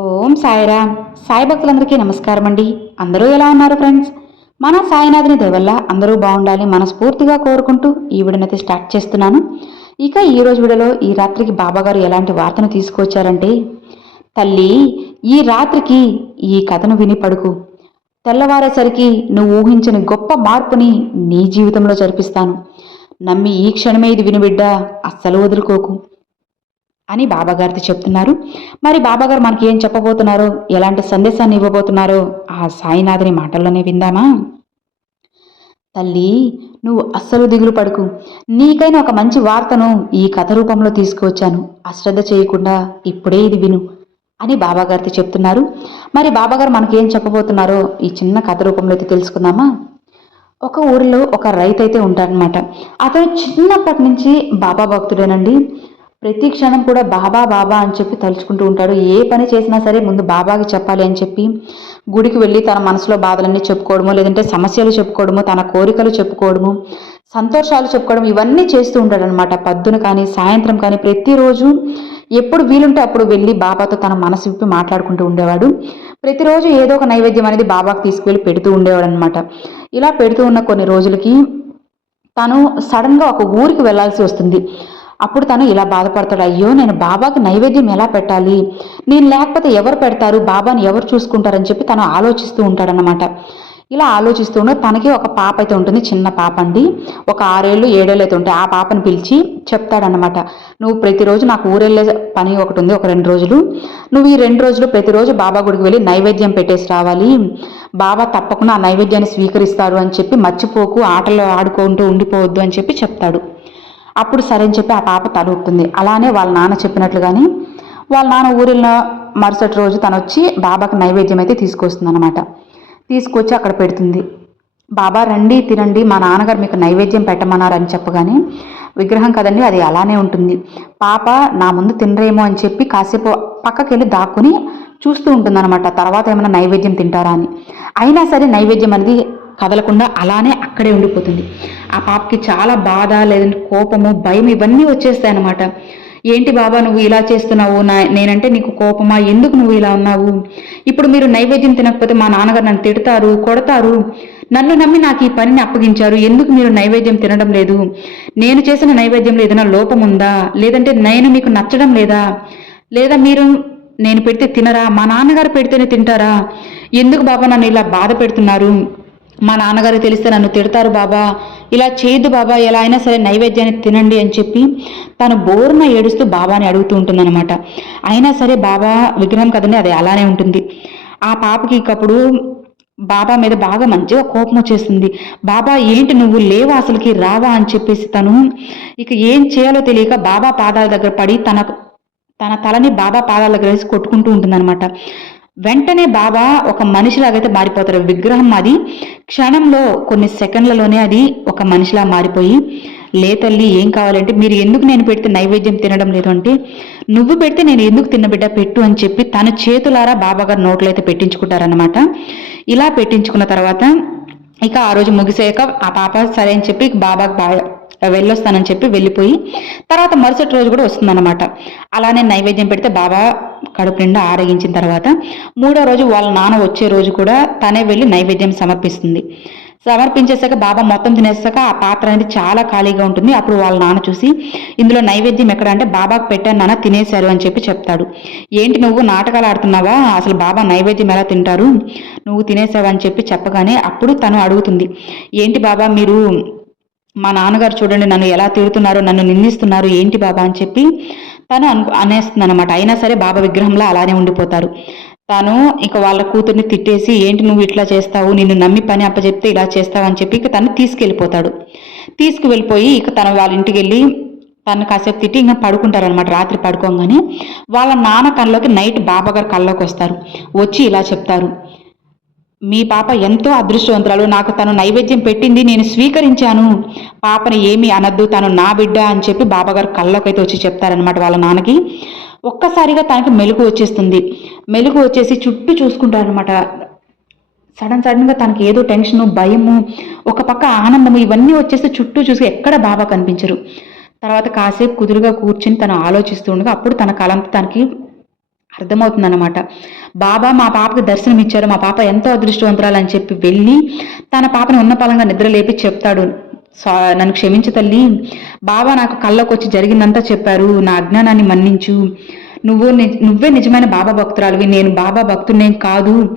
ఓం సాయిరామ్. సాయి భక్తులందరికీ నమస్కారం అండి అందరూ ఎలా ఉన్నారు ఫ్రెండ్స్? మన సాయినాథుని దయవల్ల అందరూ బాగుండాలి మనస్ఫూర్తిగా కోరుకుంటూ ఈ వీడియోనైతే స్టార్ట్ చేస్తున్నాను. ఇక ఈ రోజు వీడియోలో ఈ రాత్రికి బాబాగారు ఎలాంటి వార్తను తీసుకొచ్చారంటే తల్లి ఈ రాత్రికి ఈ కథను విని పడుకు. తెల్లవారేసరికి నువ్వు ఊహించని గొప్ప మార్పుని నీ జీవితంలో జరిపిస్తాను. నమ్మి ఈ క్షణమే ఇది వినిబిడ్డ అస్సలు వదులుకోకు. అని బాబాగారితో చెప్తున్నారు. మరి బాబాగారు మనకి ఏం చెప్పబోతున్నారు? ఎలాంటి సందేశాన్ని ఇవ్వబోతున్నారో? ఆ సాయినాథుని మాటల్లోనే విందామా? తల్లి నువ్వు అస్సలు దిగులు పడుకు. నీకైనా ఒక మంచి వార్తను ఈ కథ రూపంలో తీసుకువచ్చాను. అశ్రద్ధ చేయకుండా ఇప్పుడే ఇది విను అని బాబాగారితో చెప్తున్నారు. మరి బాబాగారు మనకి ఏం చెప్పబోతున్నారో ఈ చిన్న కథ రూపంలో అయితే తెలుసుకుందామా? ఒక ఊరిలో ఒక రైతు అయితే ఉంటాడనమాట అతను చిన్నప్పటి నుంచి బాబా భక్తుడేనండి. ప్రతి క్షణం కూడా బాబా బాబా అని చెప్పి తలుచుకుంటూ ఉంటాడు. ఏ పని చేసినా సరే ముందు బాబాకి చెప్పాలి అని చెప్పి గుడికి వెళ్ళి తన మనసులో బాధలన్నీ చెప్పుకోవడము లేదంటే సమస్యలు చెప్పుకోవడము తన కోరికలు చెప్పుకోవడము సంతోషాలు చెప్పుకోవడం ఇవన్నీ చేస్తూ ఉంటాడనమాట పద్దున కానీ సాయంత్రం కానీ ప్రతిరోజు ఎప్పుడు వీలుంటే అప్పుడు వెళ్ళి బాబాతో తన మనసు విప్పి మాట్లాడుకుంటూ ఉండేవాడు. ప్రతిరోజు ఏదో ఒక నైవేద్యం అనేది బాబాకు తీసుకువెళ్ళి పెడుతూ ఉండేవాడు అనమాట ఇలా పెడుతూ ఉన్న కొన్ని రోజులకి తను సడన్గా ఒక ఊరికి వెళ్ళాల్సి వస్తుంది. అప్పుడు తను ఇలా బాధపడతాడు అయ్యో నేను బాబాకి నైవేద్యం ఎలా పెట్టాలి? నేను లేకపోతే ఎవరు పెడతారు? బాబాని ఎవరు చూసుకుంటారని చెప్పి తను ఆలోచిస్తూ ఉంటాడనమాట ఇలా ఆలోచిస్తూ ఉండే తనకి ఒక పాప అయితే ఉంటుంది చిన్న పాప అండి. ఒక ఆరేళ్ళు ఏడేళ్ళు అయితే ఉంటాయి. ఆ పాపను పిలిచి చెప్తాడనమాట నువ్వు ప్రతిరోజు నాకు ఊరెళ్ళే పని ఒకటి ఉంది ఒక రెండు రోజులు. నువ్వు ఈ రెండు రోజులు ప్రతిరోజు బాబా గుడికి వెళ్ళి నైవేద్యం పెట్టేసి రావాలి. బాబా తప్పకుండా ఆ నైవేద్యాన్ని స్వీకరిస్తారు అని చెప్పి మర్చిపోకు ఆటలు ఆడుకుంటూ ఉండిపోవద్దు అని చెప్పి చెప్తాడు. అప్పుడు సరే అని చెప్పి ఆ పాప తల ఊపుతుంది. అలానే వాళ్ళ నాన్న చెప్పినట్లుగానే వాళ్ళ నాన్న ఊరిలో మరుసటి రోజు తను వచ్చి బాబాకి నైవేద్యం అయితే తీసుకొస్తుంది అనమాట తీసుకొచ్చి అక్కడ పెడుతుంది. బాబా రండి తినండి మా నాన్నగారు మీకు నైవేద్యం పెట్టమన్నారని చెప్పగానే విగ్రహం కదండి అది అలానే ఉంటుంది. పాప నా ముందు తినరేమో అని చెప్పి కాసేపు పక్కకి వెళ్ళి దాక్కుని చూస్తూ ఉంటుందన్నమాట. తర్వాత ఏమైనా నైవేద్యం తింటారా అని. అయినా సరే నైవేద్యం అనేది కదలకుండా అలానే అక్కడే ఉండిపోతుంది. ఆ పాపకి చాలా బాధ లేదంటే కోపము భయం ఇవన్నీ వచ్చేస్తాయి అనమాట ఏంటి బాబా నువ్వు ఇలా చేస్తున్నావు? నా నేనంటే నీకు కోపమా? ఎందుకు నువ్వు ఇలా ఉన్నావు? ఇప్పుడు మీరు నైవేద్యం తినకపోతే మా నాన్నగారు నన్ను తిడతారు కొడతారు. నన్ను నమ్మి నాకు ఈ పనిని అప్పగించారు. ఎందుకు మీరు నైవేద్యం తినడం లేదు? నేను చేసిన నైవేద్యంలో ఏదైనా లోపం ఉందా? లేదంటే నేను మీకు నచ్చడం లేదా? లేదా మీరు నేను పెడితే తినరా? మా నాన్నగారు పెడితేనే తింటారా? ఎందుకు బాబా నన్ను ఇలా బాధ పెడుతున్నారు? మా నాన్నగారు తెలిస్తే నన్ను తిడతారు బాబా. ఇలా చేయద్దు బాబా ఎలా అయినా సరే నైవేద్యాన్ని తినండి అని చెప్పి తను బోర్న ఏడుస్తూ బాబాని అడుగుతూ ఉంటుందన్నమాట. అయినా సరే బాబా విగ్రహం కదండి అది అలానే ఉంటుంది. ఆ పాపకి ఇకప్పుడు బాబా మీద బాగా మంచిగా కోపం వచ్చేస్తుంది. బాబా ఏంటి నువ్వు లేవా అసలుకి రావా అని చెప్పేసి తను ఇక ఏం చేయాలో తెలియక బాబా పాదాల దగ్గర పడి తన తన తలని బాబా పాదాల దగ్గర వేసి కొట్టుకుంటూ ఉంటుందన్నమాట. వెంటనే బాబా ఒక మనిషిలాగైతే మారిపోతారు. విగ్రహం అది. క్షణంలో కొన్ని సెకండ్లలోనే అది ఒక మనిషిలా మారిపోయి లే తల్లి ఏం కావాలంటే మీరు ఎందుకు నేను పెడితే నైవేద్యం తినడం లేదు అంటే నువ్వు పెడితే నేను ఎందుకు తిన్నబిడ్డ పెట్టు అని చెప్పి తన చేతులారా బాబాగారు నోట్లో అయితే పెట్టించుకుంటారనమాట ఇలా పెట్టించుకున్న తర్వాత ఇక ఆ రోజు ముగిసాక ఆ పాప సరే అని చెప్పి బాబాకి బాగా వెళ్ళొస్తానని చెప్పి వెళ్ళిపోయి తర్వాత మరుసటి రోజు కూడా వస్తుందన్నమాట. అలానే నైవేద్యం పెడితే బాబా కడుపు నిండా ఆరగించిన తర్వాత మూడో రోజు వాళ్ళ నాన్న వచ్చే రోజు కూడా తనే వెళ్ళి నైవేద్యం సమర్పిస్తుంది. సమర్పించేసాక బాబా మొత్తం తినేసాక ఆ పాత్ర అనేది చాలా ఖాళీగా ఉంటుంది. అప్పుడు వాళ్ళ నాన్న చూసి ఇందులో నైవేద్యం ఎక్కడ అంటే బాబాకు పెట్టాను నాన్న తినేశారు అని చెప్పి చెప్తాడు. ఏంటి నువ్వు నాటకాలు ఆడుతున్నావా? అసలు బాబా నైవేద్యం ఎలా తింటారు? నువ్వు తినేసావు అని చెప్పి చెప్పగానే అప్పుడు తను అడుగుతుంది. ఏంటి బాబా మీరు మా నాన్నగారు చూడండి నన్ను ఎలా తిడుతున్నారు నన్ను నిందిస్తున్నారు ఏంటి బాబా అని చెప్పి తను అను అనేస్తుంది అనమాట అయినా సరే బాబా విగ్రహంలో అలానే ఉండిపోతారు. తను ఇక వాళ్ళ కూతుర్ని తిట్టేసి ఏంటి నువ్వు ఇట్లా చేస్తావు? నిన్ను నమ్మి పని అప్పచెప్తే ఇలా చేస్తావు అని చెప్పి ఇక తను తీసుకెళ్ళిపోతాడు. తీసుకువెళ్ళిపోయి ఇక తను వాళ్ళ ఇంటికి వెళ్ళి తను కాసేపు తిట్టి ఇంకా పడుకుంటారనమాట రాత్రి పడుకోగానే వాళ్ళ నాన్న కళ్ళలోకి నైట్ బాబాగారు కళ్ళలోకి వస్తారు. వచ్చి ఇలా చెప్తారు. మీ పాప ఎంతో అదృష్టవంతురాలు. నాకు తను నైవేద్యం పెట్టింది నేను స్వీకరించాను. పాపని ఏమీ అనద్దు తను నా బిడ్డ అని చెప్పి బాబాగారు కళ్ళకైతే వచ్చి చెప్తారనమాట వాళ్ళ నాన్నకి. ఒక్కసారిగా తనకి మెలకు వచ్చేస్తుంది. మెలకు వచ్చేసి చుట్టూ చూసుకుంటారనమాట సడన్ సడన్గా తనకి ఏదో టెన్షను భయము ఒక పక్క ఆనందము ఇవన్నీ వచ్చేసి చుట్టూ చూసి ఎక్కడ బాబా కనిపించరు. తర్వాత కాసేపు కుదురుగా కూర్చుని తను ఆలోచిస్తూ ఉండగా అప్పుడు తన కలంతా తనకి అర్థమవుతుందన్నమాట. బాబా మా పాపకు దర్శనం ఇచ్చారు మా పాప ఎంతో అదృష్టవంతురాలు అని చెప్పి వెళ్ళి తన పాపను ఉన్న పలంగా నిద్ర లేపి చెప్తాడు. "సా- నన్ను క్షమించు తల్లి. బాబా నాకు కళ్ళకు వచ్చి జరిగిందంతా చెప్పారు. నా అజ్ఞానాన్ని మన్నించు. నువ్వు నువ్వే నిజమైన బాబా భక్తురాలివి. నేను బాబా భక్తున్నేం కాదు.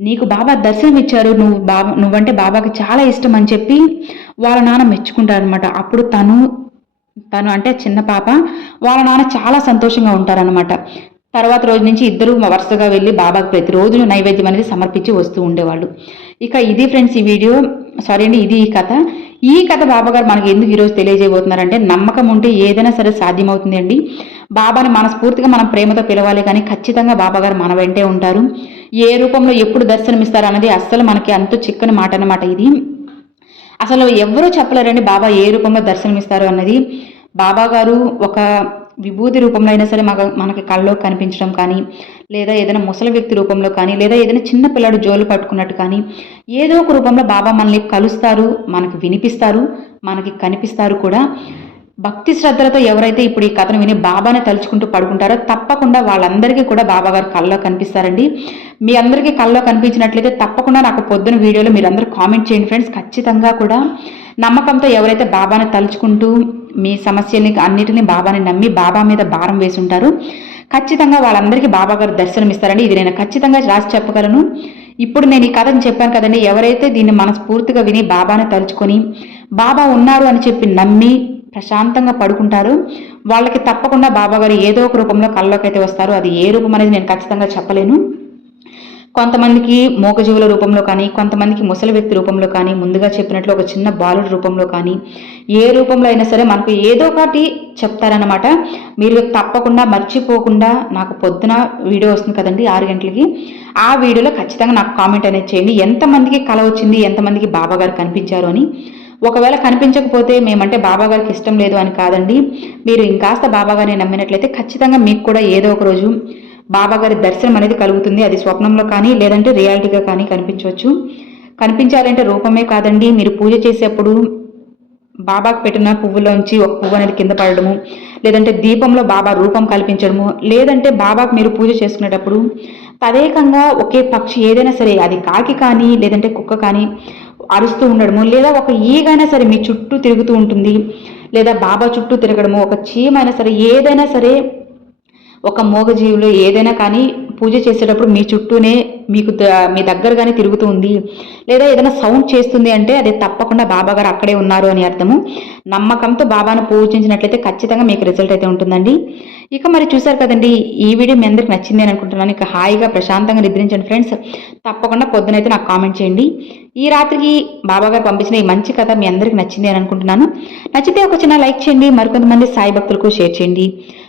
నీకు బాబా దర్శనం ఇచ్చారు. నువ్వు బాబా నువ్వంటే బాబాకి చాలా ఇష్టం అని చెప్పి వాళ్ళ నాన్న మెచ్చుకుంటారనమాట అప్పుడు తను తను అంటే చిన్న పాప వాళ్ళ నాన్న చాలా సంతోషంగా ఉంటారనమాట తర్వాత రోజు నుంచి ఇద్దరు వరుసగా వెళ్ళి బాబాకి ప్రతిరోజు నైవేద్యం అనేది సమర్పించి వస్తూ ఉండేవాళ్ళు. ఇక ఇది ఫ్రెండ్స్ ఈ వీడియో. సారీ అండి ఇది ఈ కథ. ఈ కథ బాబాగారు మనకి ఎందుకు ఈరోజు తెలియజేయబోతున్నారంటే నమ్మకం ఉంటే ఏదైనా సరే సాధ్యమవుతుంది అండి. బాబాని మనస్ఫూర్తిగా మనం ప్రేమతో పిలవాలి కానీ ఖచ్చితంగా బాబాగారు మన వెంటే ఉంటారు. ఏ రూపంలో ఎప్పుడు దర్శనమిస్తారు అన్నది అస్సలు మనకి అంత చిక్కని మాట అన్నమాట ఇది. అసలు ఎవరూ చెప్పలేరండి బాబా ఏ రూపంలో దర్శనమిస్తారు అన్నది. బాబా గారు ఒక విభూతి రూపంలో అయినా సరే మాకు మనకి కళ్ళలో కనిపించడం కానీ లేదా ఏదైనా ముసలి వ్యక్తి రూపంలో కానీ లేదా ఏదైనా చిన్న పిల్లడు జోలు పట్టుకున్నట్టు కానీ ఏదో ఒక రూపంలో బాబా మనల్ని కలుస్తారు మనకి వినిపిస్తారు మనకి కనిపిస్తారు కూడా. భక్తి శ్రద్ధలతో ఎవరైతే ఇప్పుడు ఈ కథను విని బాబాని తలుచుకుంటూ పడుకుంటారో తప్పకుండా వాళ్ళందరికీ కూడా బాబా గారు కళ్ళలో కనిపిస్తారండి. మీ అందరికీ కల్లో కనిపించినట్లయితే తప్పకుండా నాకు పొద్దున వీడియోలో మీరు అందరూ కామెంట్ చేయండి ఫ్రెండ్స్. ఖచ్చితంగా కూడా నమ్మకంతో ఎవరైతే బాబాని తలుచుకుంటూ మీ సమస్యల్ని అన్నిటిని బాబాని నమ్మి బాబా మీద భారం వేసి ఉంటారు ఖచ్చితంగా వాళ్ళందరికీ బాబా గారు దర్శనం ఇస్తారండి. ఇది నేను ఖచ్చితంగా రాసి చెప్పగలను. ఇప్పుడు నేను ఈ కథను చెప్పాను కదండి. ఎవరైతే దీన్ని మనస్ఫూర్తిగా విని బాబాను తలుచుకొని బాబా ఉన్నారు అని చెప్పి నమ్మి ప్రశాంతంగా పడుకుంటారు. వాళ్ళకి తప్పకుండా బాబాగారు ఏదో ఒక రూపంలో కల్లోకి అయితే వస్తారు. అది ఏ రూపం అనేది నేను ఖచ్చితంగా చెప్పలేను. కొంతమందికి మూకజీవుల రూపంలో కానీ కొంతమందికి ముసలి వ్యక్తి రూపంలో కానీ ముందుగా చెప్పినట్లు ఒక చిన్న బాలుడి రూపంలో కానీ ఏ రూపంలో అయినా సరే మనకు ఏదో ఒకటి చెప్తారనమాట మీరు తప్పకుండా మర్చిపోకుండా నాకు పొద్దున వీడియో వస్తుంది కదండి ఆరు గంటలకి. ఆ వీడియోలో ఖచ్చితంగా నాకు కామెంట్ అనేది చేయండి. ఎంతమందికి కళ వచ్చింది ఎంతమందికి బాబాగారు కనిపించారు అని. ఒకవేళ కనిపించకపోతే మేమంటే బాబా గారికి ఇష్టం లేదు అని కాదండి. మీరు ఇంకాస్త బాబా గారిని నమ్మినట్లయితే ఖచ్చితంగా మీకు కూడా ఏదో ఒక రోజు బాబా గారి దర్శనం అనేది కలుగుతుంది. అది స్వప్నంలో కానీ లేదంటే రియాలిటీగా కానీ కనిపించవచ్చు. కనిపించాలంటే రూపమే కాదండి. మీరు పూజ చేసేప్పుడు బాబాకు పెట్టిన పువ్వులోంచి ఒక పువ్వు అనేది కింద పడడము లేదంటే దీపంలో బాబా రూపం కల్పించడము లేదంటే బాబాకు మీరు పూజ చేసుకునేటప్పుడు తదేకంగా ఒకే పక్షి ఏదైనా సరే అది కాకి కానీ లేదంటే కుక్క కానీ అరుస్తూ ఉండడము లేదా ఒక ఈగైనా సరే మీ చుట్టూ తిరుగుతూ ఉంటుంది. లేదా బాబా చుట్టూ తిరగడము ఒక చీమైనా సరే ఏదైనా సరే ఒక మూగజీవులు ఏదైనా కానీ పూజ చేసేటప్పుడు మీ చుట్టూనే మీకు ద- మీ దగ్గరగానే తిరుగుతూ ఉంది లేదా ఏదైనా సౌండ్ చేస్తుంది అంటే అది తప్పకుండా బాబా గారు అక్కడే ఉన్నారు అని అర్థము. నమ్మకంతో బాబాను పూజించినట్లయితే ఖచ్చితంగా మీకు రిజల్ట్ అయితే ఉంటుందండి. ఇక మరి చూసారు కదండి ఈ వీడియో మీ అందరికి నచ్చింది అని అనుకుంటున్నాను. ఇక హాయిగా ప్రశాంతంగా నిద్రించండి ఫ్రెండ్స్. తప్పకుండా పొద్దునైతే నాకు కామెంట్ చేయండి. ఈ రాత్రికి బాబా గారు పంపించిన ఈ మంచి కథ మీ అందరికి నచ్చింది అని అనుకుంటున్నాను. నచ్చితే ఒక చిన్న లైక్ చేయండి. మరికొంతమంది సాయి భక్తులకు షేర్ చేయండి.